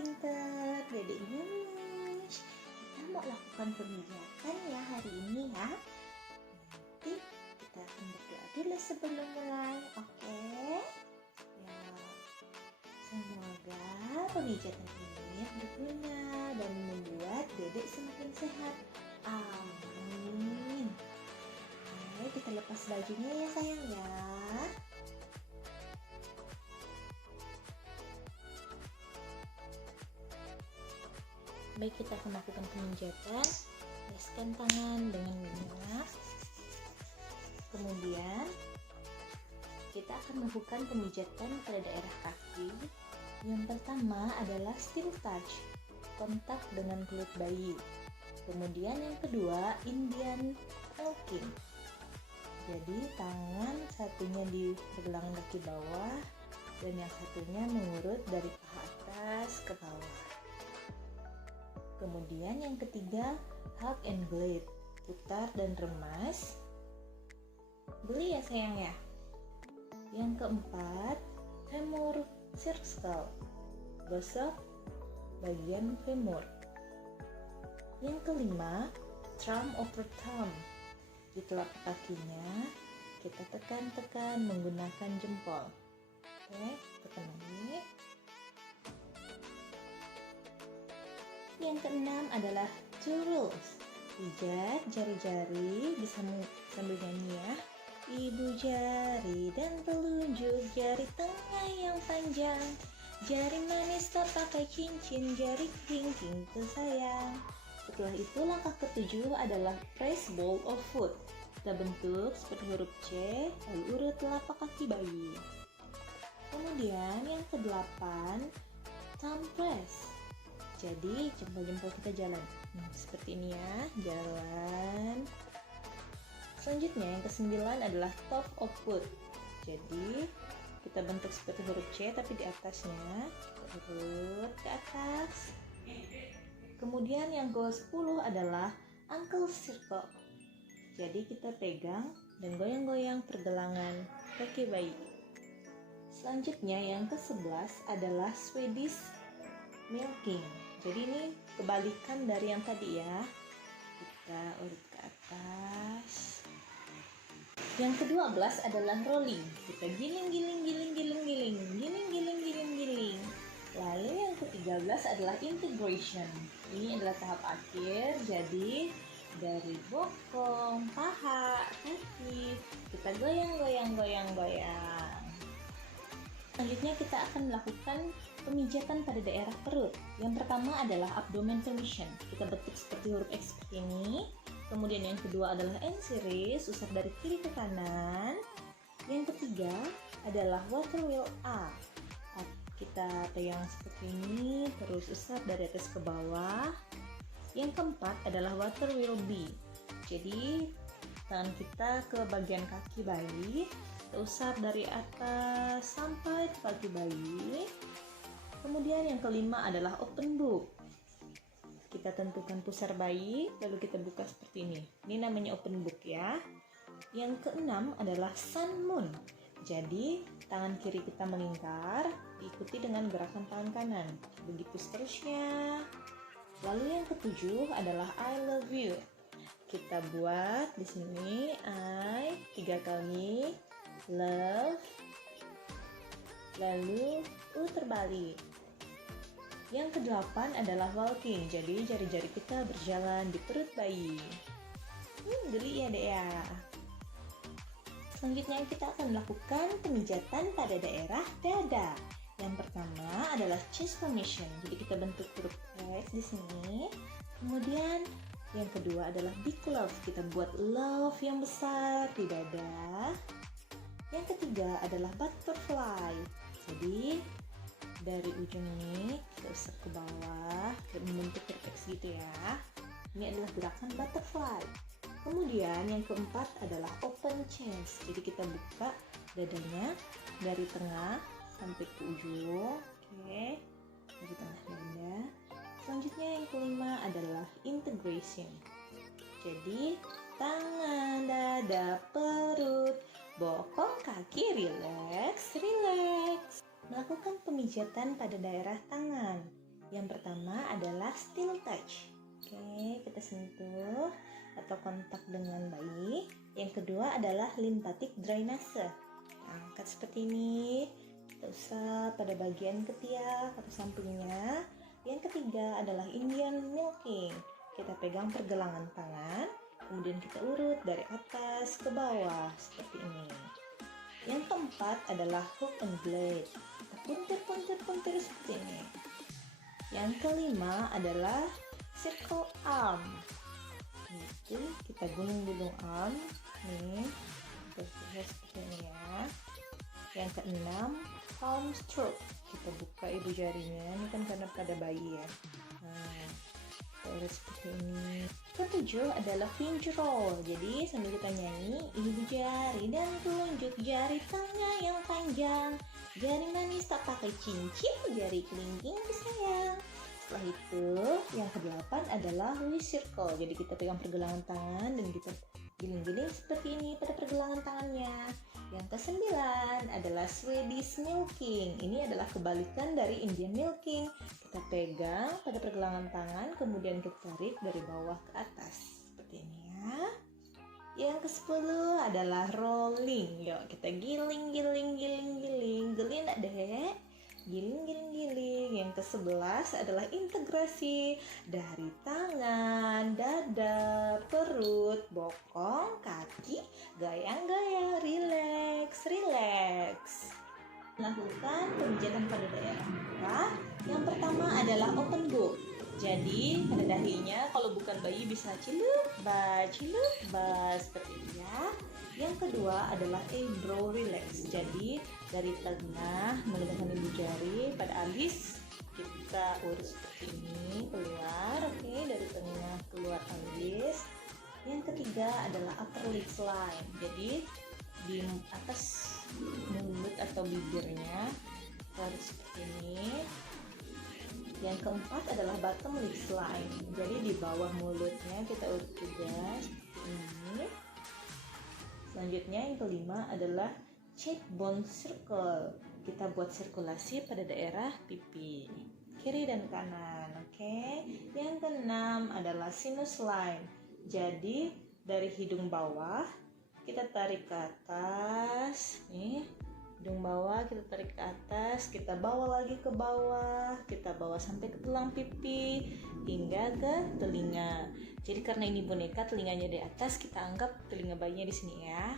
pinter, Dedek gemes. Kita mau lakukan pemijatan ya hari ini ya. Nanti kita akan berdoa dulu sebelum mulai, oke? Ya, semoga pemijatan ini berguna dan membuat Dedek semakin sehat. Amin. Oke, kita lepas bajunya ya sayang ya. Baik, kita akan lakukan pemijatan. Oleskan tangan dengan minyak. Kemudian kita akan melakukan pemijatan pada daerah kaki. Yang pertama adalah steel touch, kontak dengan kulit bayi. Kemudian yang kedua, Indian milking. Jadi tangan satunya di pergelangan kaki bawah dan yang satunya mengurut dari paha atas ke bawah. Kemudian yang ketiga, hug and glide, putar dan remas. Beli ya sayang ya. Yang keempat, femur circle, gosok bagian femur. Yang kelima, thumb over thumb, di telapak kakinya kita tekan-tekan menggunakan jempol. Oke, tekan lagi. Yang keenam adalah two rules. Pijat jari-jari bisa sambil nyanyi ya. Ibu jari dan telunjuk jari tengah yang panjang. Jari manis tak pakai cincin, jari kelingking tersayang. Setelah itu langkah ketujuh adalah press ball of foot. Kita bentuk seperti huruf C, lalu urut telapak kaki bayi. Kemudian yang kedelapan, thumb press. Jadi jempol-jempol kita jalan seperti ini ya, jalan. Selanjutnya yang kesembilan adalah top of foot. Jadi kita bentuk seperti huruf C tapi di atasnya kita urut ke atas. Kemudian yang ke-10 adalah ankle circle. Jadi kita pegang dan goyang-goyang pergelangan kaki bayi. Selanjutnya yang ke-11 adalah Swedish milking. Jadi ini kebalikan dari yang tadi ya. Kita urut ke atas. Yang ke-12 adalah rolling. Kita giling. Lalu yang ke-13 adalah integration. Ini adalah tahap akhir. Jadi dari bokong, paha, kaki kita goyang. Selanjutnya kita akan melakukan pemijatan pada daerah perut. Yang pertama adalah abdomen position. Kita bentuk seperti huruf X seperti ini. Kemudian yang kedua adalah N series, usap dari kiri ke kanan. Yang ketiga adalah water wheel A. Kita pegang seperti ini, terus usap dari atas ke bawah. Yang keempat adalah water wheel B. Jadi tangan kita ke bagian kaki bayi, kita usap dari atas sampai ke kaki bayi. Kemudian yang kelima adalah open book. Kita tentukan pusar bayi, lalu kita buka seperti ini. Ini namanya open book ya. Yang keenam adalah sun moon. Jadi tangan kiri kita melingkar, diikuti dengan gerakan tangan kanan. Begitu seterusnya. Lalu yang ketujuh adalah I love you. Kita buat di sini I 3 kali, love, lalu U terbalik. Yang kedelapan adalah walking. Jadi jari-jari kita berjalan di perut bayi. Geli ya dek ya. Selanjutnya kita akan melakukan pemijatan pada daerah dada. Yang pertama adalah chest formation. Jadi kita bentuk huruf X di sini. Kemudian yang kedua adalah big love. Kita buat love yang besar di dada. Yang ketiga adalah butterfly. Jadi dari ujung ini kita usap ke bawah dan membentuk huruf X gitu ya. Ini adalah gerakan butterfly. Kemudian yang keempat adalah open chest. Jadi kita buka dadanya dari tengah sampai ke ujung. Oke, dari tengah dada. Selanjutnya yang kelima adalah integration. Jadi tangan, dada, perut, bokong, kaki, relax. Melakukan pemijatan pada daerah tangan. Yang pertama adalah steel touch. Oke, kita sentuh atau kontak dengan bayi. Yang kedua adalah lymphatic drainase. Angkat seperti ini. Kita usap pada bagian ketiak atau sampingnya. Yang ketiga adalah Indian milking. Kita pegang pergelangan tangan, kemudian kita urut dari atas ke bawah seperti ini. Yang keempat adalah hook and blade. Kita puntir seperti ini. Yang kelima adalah circle arm. Gitu, kita gulung-gulung arm nih, terus seperti ini ya. Yang keenam, palm stroke. Kita buka ibu jarinya, ini kan karena pada bayi ya. Nah, terus seperti ini. Ketujuh adalah finger roll. Jadi sambil kita nyanyi, ibu jari dan telunjuk jari tengah yang panjang, jari manis tak pakai cincin, jari kelingking disayang. Setelah itu, yang kedelapan adalah Louis circle. Jadi kita pegang pergelangan tangan dan kita giling-giling seperti ini pada pergelangan tangannya. Yang kesembilan adalah Swedish milking. Ini adalah kebalikan dari Indian milking. Kita pegang pada pergelangan tangan, kemudian kita tarik dari bawah ke atas seperti ini ya. Yang kesepuluh adalah rolling. Yuk kita giling. Gelin deh. Giling. Yang ke-11 adalah integrasi dari tangan, dada, perut, bokong, kaki, gayang-gayang, relax. Lakukan pemijatan pada daerah muka. Yang pertama adalah open book. Jadi pada dahinya kalau bukan bayi bisa cilup seperti ini ya. Yang kedua adalah eyebrow relax. Jadi dari tengah menggunakan ibu jari pada alis kita urus seperti ini keluar. Oke, dari tengah keluar alis. Yang ketiga adalah upper lip line. Jadi di atas mulut atau bibirnya harus seperti ini. Yang keempat adalah bottom lip line. Jadi di bawah mulutnya kita urut juga seperti ini. Selanjutnya yang kelima adalah cheekbone circle. Kita buat sirkulasi pada daerah pipi kiri dan kanan. Oke. Yang keenam adalah sinus line. Jadi dari hidung bawah kita tarik ke atas nih, hidung bawah kita tarik ke atas, kita bawa lagi ke bawah, kita bawa sampai ke tulang pipi hingga ke telinga. Jadi karena ini boneka telinganya di atas, kita anggap telinga bayinya di sini ya.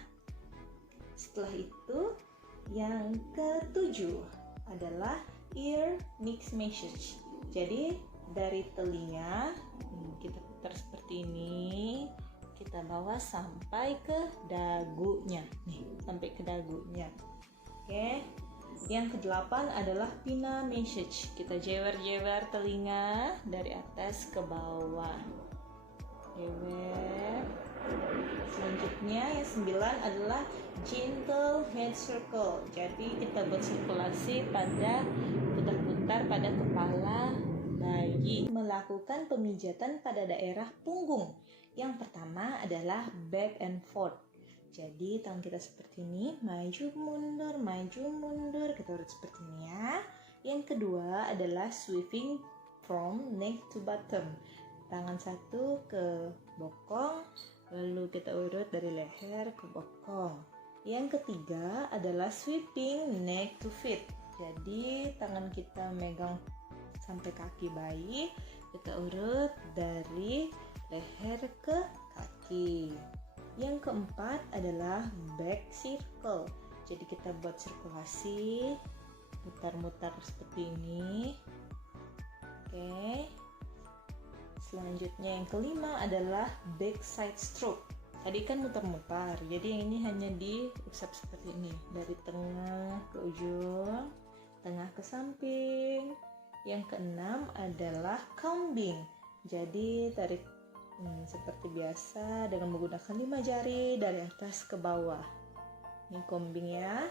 Setelah itu yang ketujuh adalah ear mix massage. Jadi dari telinga kita putar seperti ini, kita bawa sampai ke dagunya nih, sampai ke dagunya. Oke. Yang kedelapan adalah pinna massage. Kita jewer-jewer telinga dari atas ke bawah. Jewer. Selanjutnya yang 9 adalah gentle head circle. Jadi kita buat sirkulasi pada putar-putar pada kepala bayi. Melakukan pemijatan pada daerah punggung. Yang pertama adalah back and forth. Jadi tangan kita seperti ini, maju mundur, kita urut seperti ini ya. Yang kedua adalah sweeping from neck to bottom. Tangan satu ke bokong, lalu kita urut dari leher ke bokong. Yang ketiga adalah sweeping neck to feet. Jadi tangan kita megang sampai kaki bayi, kita urut dari leher ke kaki. Yang keempat adalah back circle. Jadi kita buat sirkulasi, mutar-mutar seperti ini. Oke. Selanjutnya yang kelima adalah back side stroke. Tadi kan mutar-mutar, jadi yang ini hanya diusap seperti ini, dari tengah ke ujung, tengah ke samping. Yang keenam adalah combing. Jadi tarik seperti biasa dengan menggunakan 5 jari dari atas ke bawah. Ini combing ya.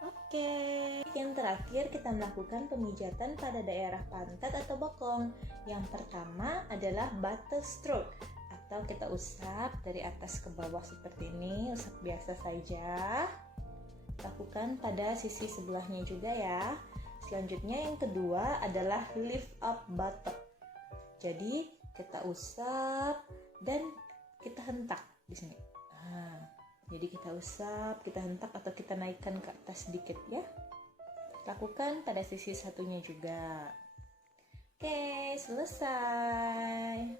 Oke. Yang terakhir kita melakukan pemijatan pada daerah pantat atau bokong. Yang pertama adalah buttock stroke, atau kita usap dari atas ke bawah seperti ini, usap biasa saja. Lakukan pada sisi sebelahnya juga ya. Selanjutnya yang kedua adalah lift up buttock. Jadi kita usap dan kita hentak di sini. Jadi kita usap, kita hentak atau kita naikkan ke atas sedikit ya. Lakukan pada sisi satunya juga. Oke, selesai.